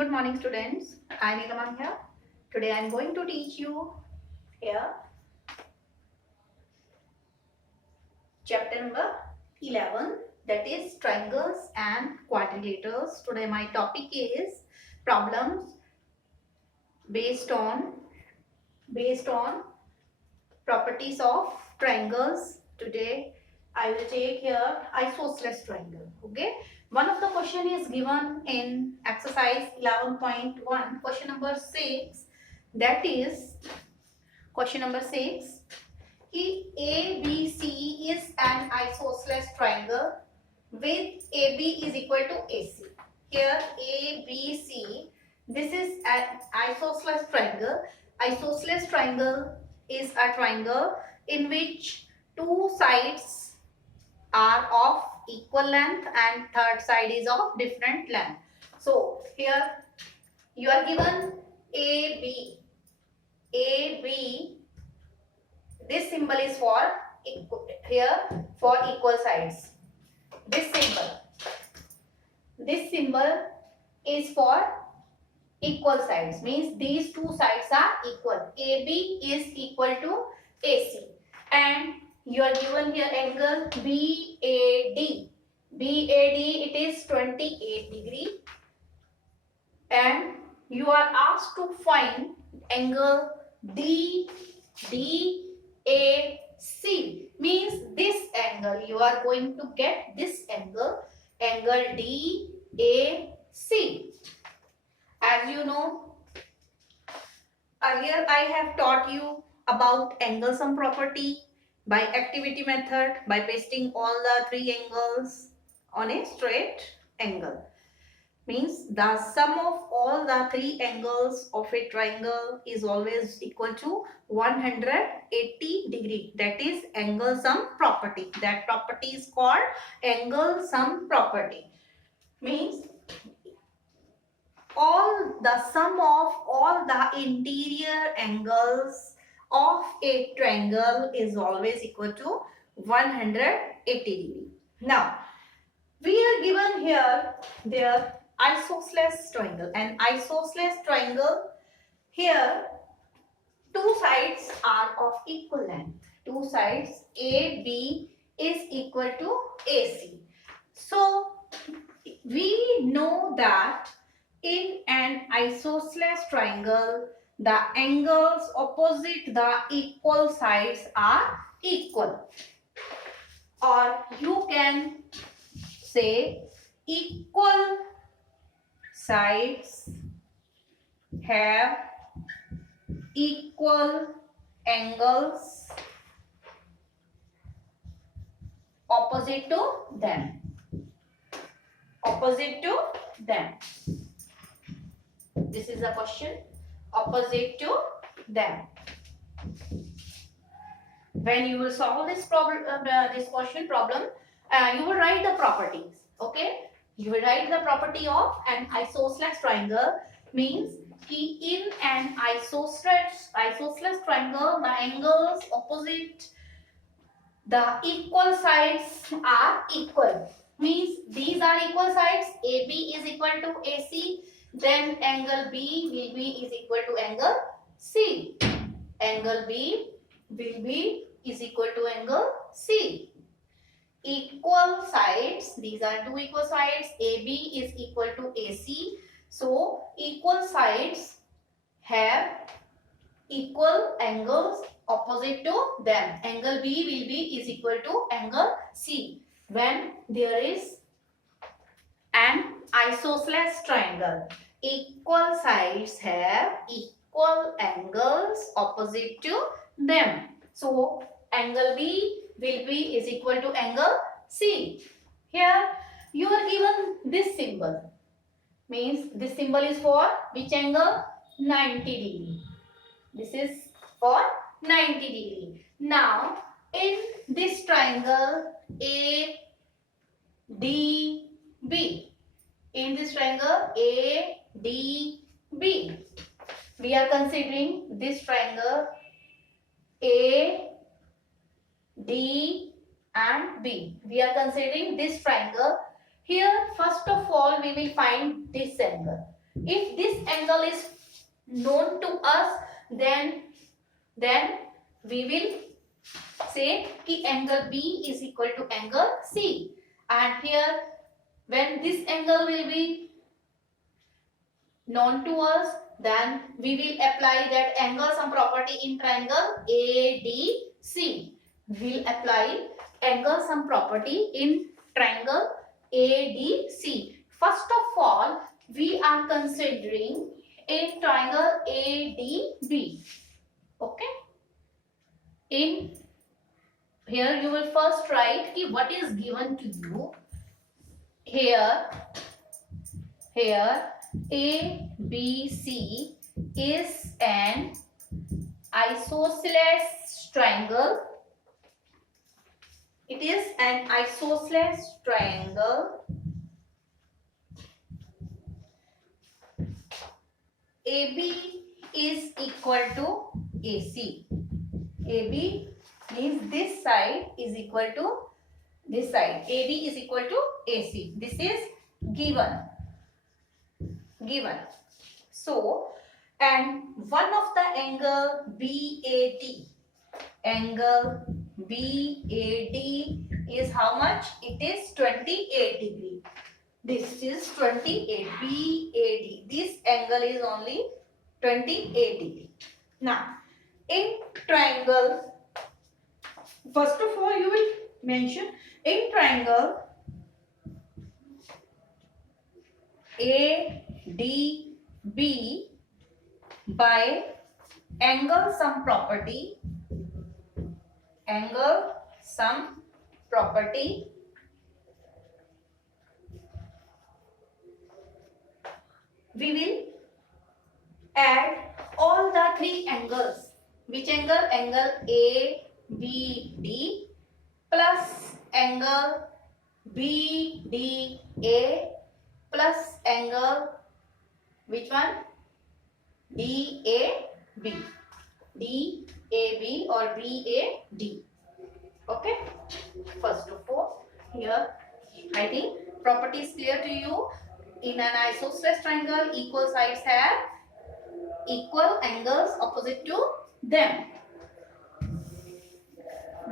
Good morning, students. I am Nilaman here. Today I am going to teach you here chapter number 11, that is triangles and quadrilaters. Today my topic is problems based on properties of triangles. Today I will take here isosceles triangle. Okay. One of the question is given in exercise 11.1, question number 6. That is question number 6. ABC is an isosceles triangle with AB is equal to AC. Here ABC, this is an isosceles triangle. Isosceles triangle is a triangle in which two sides are of equal length and third side is of different length. So here you are given AB. This symbol is for here for equal sides. This symbol is for equal sides, means these two sides are equal. AB is equal to AC, and you are given here angle BAD. It is 28 degree, and you are asked to find angle DAC, means this angle. You are going to get this angle DAC. As you know, earlier I have taught you about angle sum property by activity method, by pasting all the three angles on a straight angle. Means the sum of all the three angles of a triangle is always equal to 180 degree. That is angle sum property. That property is called angle sum property. Means all the sum of all the interior angles of a triangle is always equal to 180 degree. Now we are given here their isosceles triangle. An isosceles triangle, here two sides are of equal length. Two sides AB is equal to AC. So we know that in an isosceles triangle, the angles opposite the equal sides are equal, or you can say equal sides have equal angles opposite to them. This is a question. Opposite to them. When you will solve this problem, this question problem, you will write the properties. Okay, you will write the property of an isosceles triangle. Means in an isosceles triangle, the angles opposite the equal sides are equal. Means these are equal sides. AB is equal to AC. Then angle B is equal to angle C. Angle B is equal to angle C. Equal sides, these are two equal sides. AB is equal to AC. So equal sides have equal angles opposite to them. Angle B is equal to angle C when there is an isosceles triangle. Equal sides have equal angles opposite to them. So angle B is equal to angle C. Here you are given this symbol. Means this symbol is for which angle? 90 degree. This is for 90 degree. Now in this triangle ADB, in this triangle ADB, we are considering this triangle A, D and B. We are considering this triangle. Here first of all we will find this angle. If this angle is known to us, then we will say कि angle B is equal to angle C. And here, when this angle will be known to us, then we will apply that angle sum property in triangle ADC. We will apply angle sum property in triangle ADC. First of all, we are considering in triangle ADB. Okay. In here you will first write ki what is given to you. Here ABC is an isosceles triangle. It is an isosceles triangle. AB is equal to AC. AB means this side is equal to this side. AB is equal to AC. This is given. So, and one of the angle BAD. Angle BAD is how much? It is 28 degree. This is 28 BAD. This angle is only 28 degree. Now, in triangle, first of all, you will mention in triangle ADB by angle sum property. Angle sum property. We will add all the three angles. Which angle? Angle ABD plus angle BDA plus angle, which one? DAB. DAB or BAD. Okay. First of all, here I think property is clear to you. In an isosceles triangle, equal sides have equal angles opposite to them.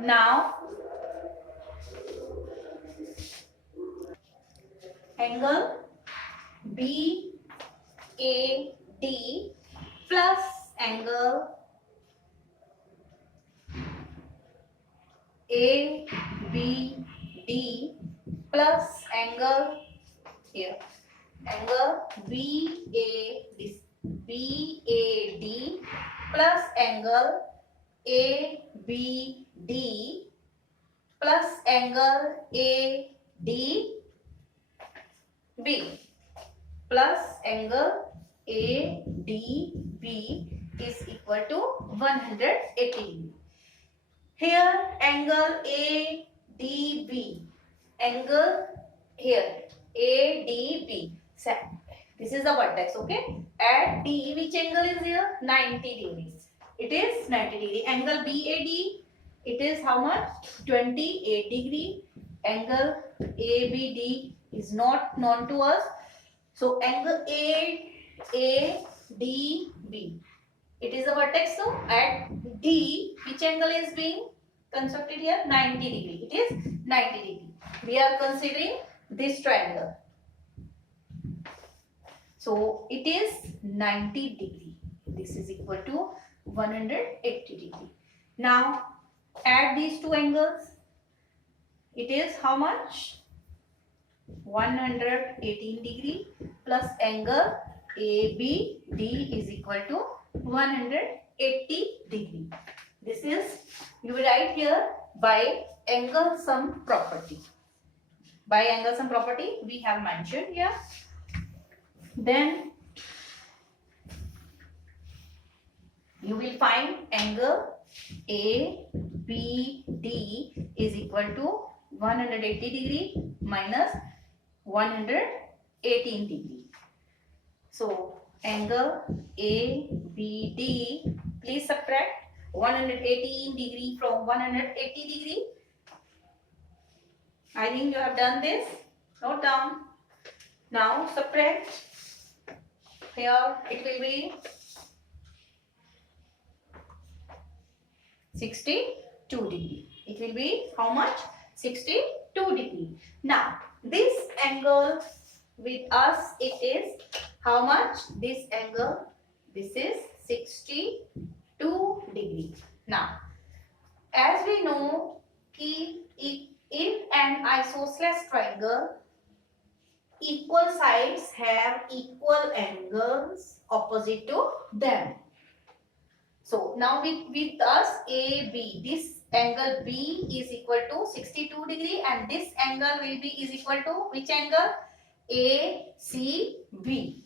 Now, angle BAD plus angle ABD plus angle here. Angle BAD plus angle ABD plus angle ADB plus angle ADB is equal to 180 degree. Here angle ADB, angle here ADB. This is the vertex, okay? At D, which angle is here? 90 degrees. It is 90 degree. Angle BAD, it is how much? 28 degree. Angle ABD is not known to us. So angle ADB, it is a vertex. So at D, which angle is being constructed here? 90 degree. It is 90 degree. We are considering this triangle. So it is 90 degree. This is equal to 180 degree. Now add these two angles. It is how much? 118 degree plus angle ABD is equal to 180 degree. This is, you will write here by angle sum property. By angle sum property we have mentioned here. Then you will find angle ABD is equal to 180 degree minus 118 degree. So angle ABD, please subtract 118 degree from 180 degree. I think you have done this. Note down. Now subtract here it will be 62 degree. It will be how much? 62 degree. Now this angle with us it is how much? This angle, this is 62 degree. Now as we know कि in an isosceles triangle equal sides have equal angles opposite to them. So now with us AB, this angle B is equal to 62 degree and this angle will be is equal to which angle? ACB.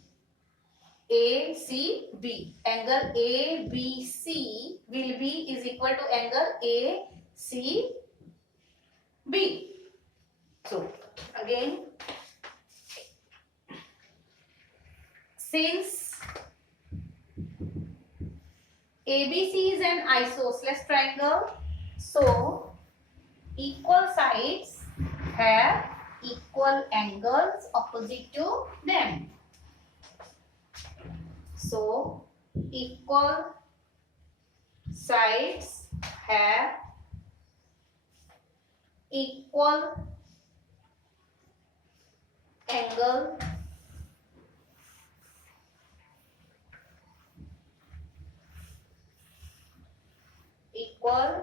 ACB. Angle ABC will be is equal to angle ACB. So again, since ABC is an isosceles triangle, so equal sides have equal angles opposite to them. So equal sides have equal angle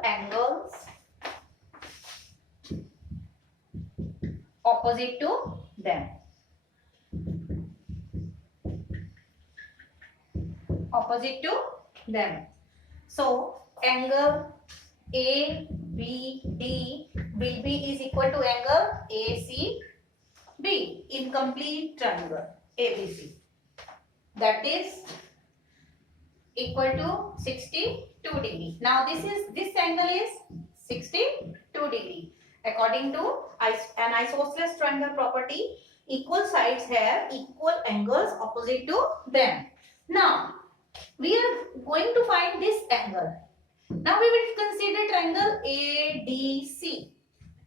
angles opposite to them. Opposite to them. So angle ABD will be is equal to angle ACB in complete triangle ABC. That is equal to 62 degree. Now this angle is 62 degree. According to an isosceles triangle property, equal sides have equal angles opposite to them. Now we are going to find this angle. Now we will consider triangle ADC.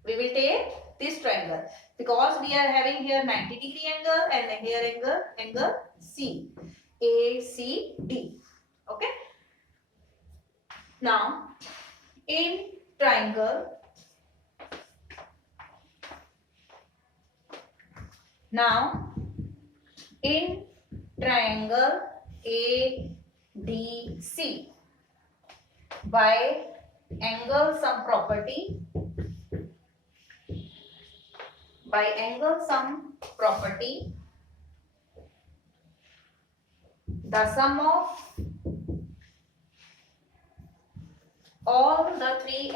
We will take this triangle because we are having here 90 degree angle and here angle C. ACD. Okay. Now in triangle ADC, by angle sum property, the sum of all the three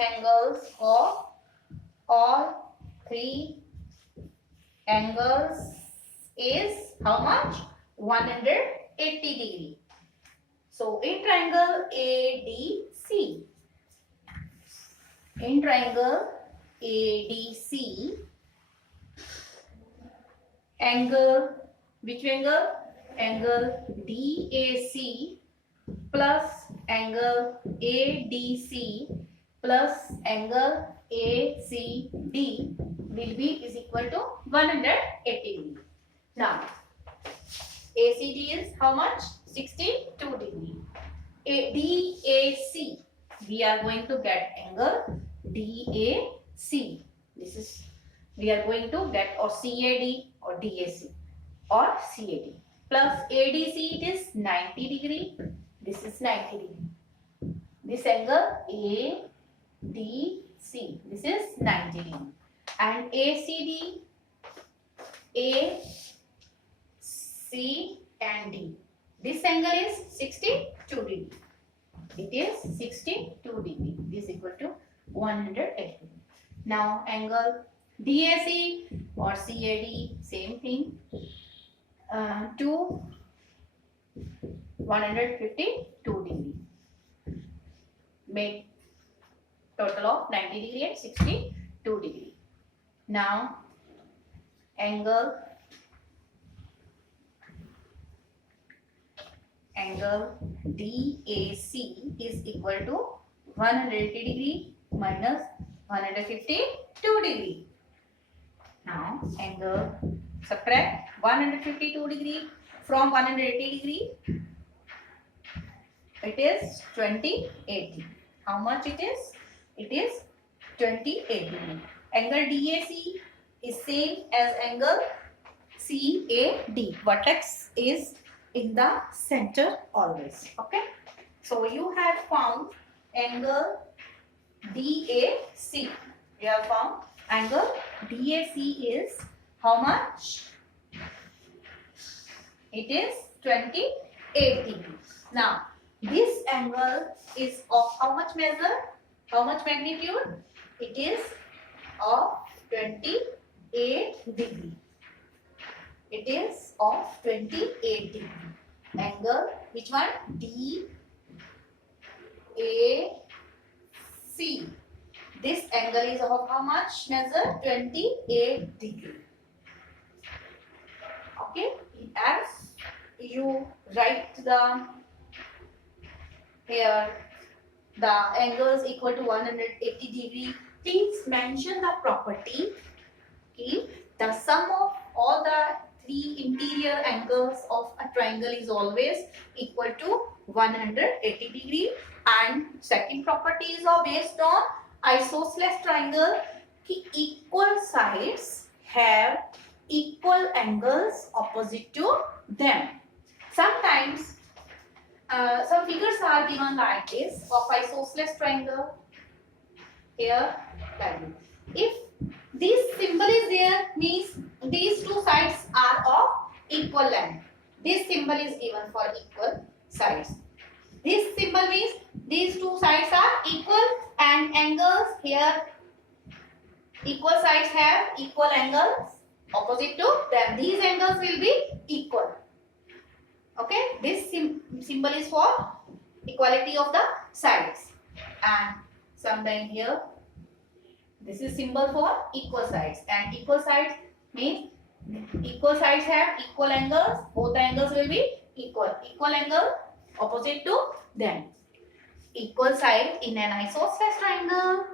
angles is how much? 180 degree. So in triangle ADC, angle, which angle? Angle DAC plus angle ADC plus angle ACD will be is equal to 180 degree. Now ACD is how much? 62 degree. DAC, we are going to get angle DAC. This is we are going to get or CAD or DAC or CAD plus ADC, it is 90 degree. This is 90 degree. This angle ADC, this is 90 degree. And ACD, A, C and D. This angle is 62 degree. It is 62 degree. This is equal to 180. Now angle DAC or CAD, same thing. To 152 degree. Make total of 90 degree and 62 degree. Now angle DAC is equal to 180 degree minus 152 degree. Now angle, subtract 152 degree from 180 degree, it is 28 degree. How much it is? It is 28 degree. Angle DAC is same as angle CAD. Vertex is in the center always. Okay. So you have found angle DAC. You have found angle DAC is how much? It is 28 degrees. Now this angle is of how much measure? How much magnitude? It is of 28 degree. It is of 28 degree. Angle, which one? DAC. This angle is of how much measure? 28 degree. Okay. As you write the here the angles equal to 180 degree, please mention the property. Okay. The sum of all the three interior angles of a triangle is always equal to 180 degree. And second property is based on isosceles triangle. Equal sides have equal angles opposite to them. Sometimes some figures are given like this of isosceles triangle. Here, like this. If this symbol is there, means these two sides are of equal length. This symbol is given for equal sides. This symbol means these two sides are equal and angles here. Equal sides have equal angles opposite to them. These angles will be equal. Okay, this symbol is for equality of the sides. And sometime here, this is symbol for equal sides. And equal sides means equal sides have equal angles. Both angles will be equal. Equal angle opposite to them. Equal sides in an isosceles triangle.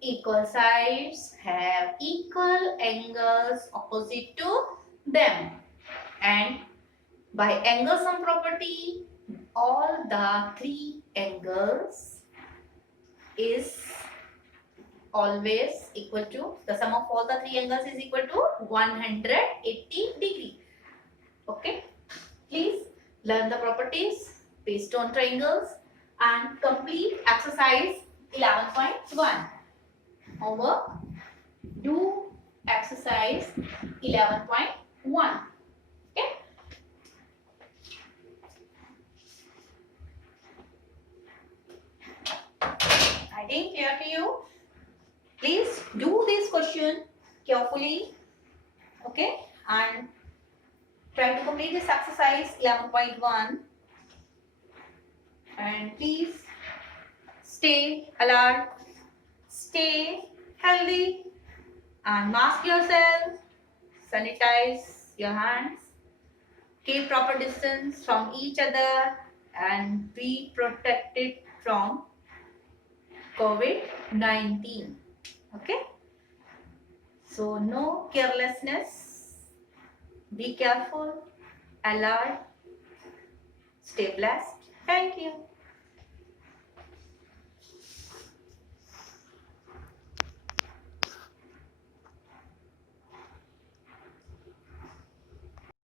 Equal sides have equal angles opposite to them. And by angle sum property, all the three angles is always equal to, the sum of all the three angles is equal to 180 degree. Okay. Please learn the properties based on triangles and complete exercise 11.1. Homework, do exercise 11.1. Okay. I think clear to you. Please do this question carefully. Okay. And try to complete this exercise 11.1. And please stay alert, stay healthy, and mask yourself, sanitize your hands, keep proper distance from each other, and be protected from COVID-19. Okay? So no carelessness, be careful, alert, stay blessed. Thank you.